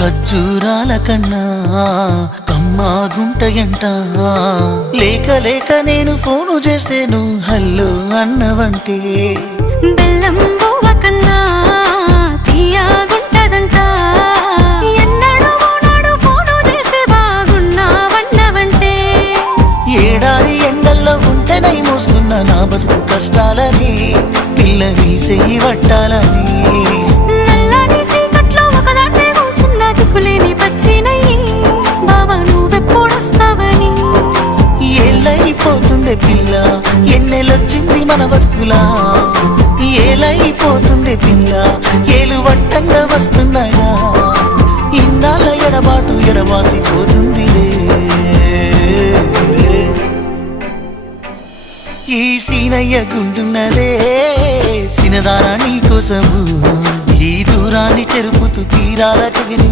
ఖర్జూరాల కన్నా కమ్మాగుంటయంట లేక లేక నేను ఫోను చేస్తే నువ్వు హల్లో అన్నవంటే బెల్లం బువ్వ కన్నా తీయగుంటదంట ఎన్నడూ నాడు ఫోను చేసి బాగున్నావన్నవంటే ఏడాది ఎండల్లో ఉంటేనై మోస్తున్న నా బతుకు కష్టాలని పిల్లని చెయ్యి పట్టాలని ఏలైపోతుండే పిల్ల ఎన్నెలొచ్చింది మన బతుకులా ఏలైపోతుండే పిల్ల ఏలు వట్టంగా వస్తున్నాగా ఇన్నాళ్ళ ఎడబాటు ఎడవాసిపోతుందిలే ఈ సీనయ్య గుంటున్నదే సినదారా నీ కోసము ఈ దూరాన్ని చెరుపుతూ తీరాల తెగిరి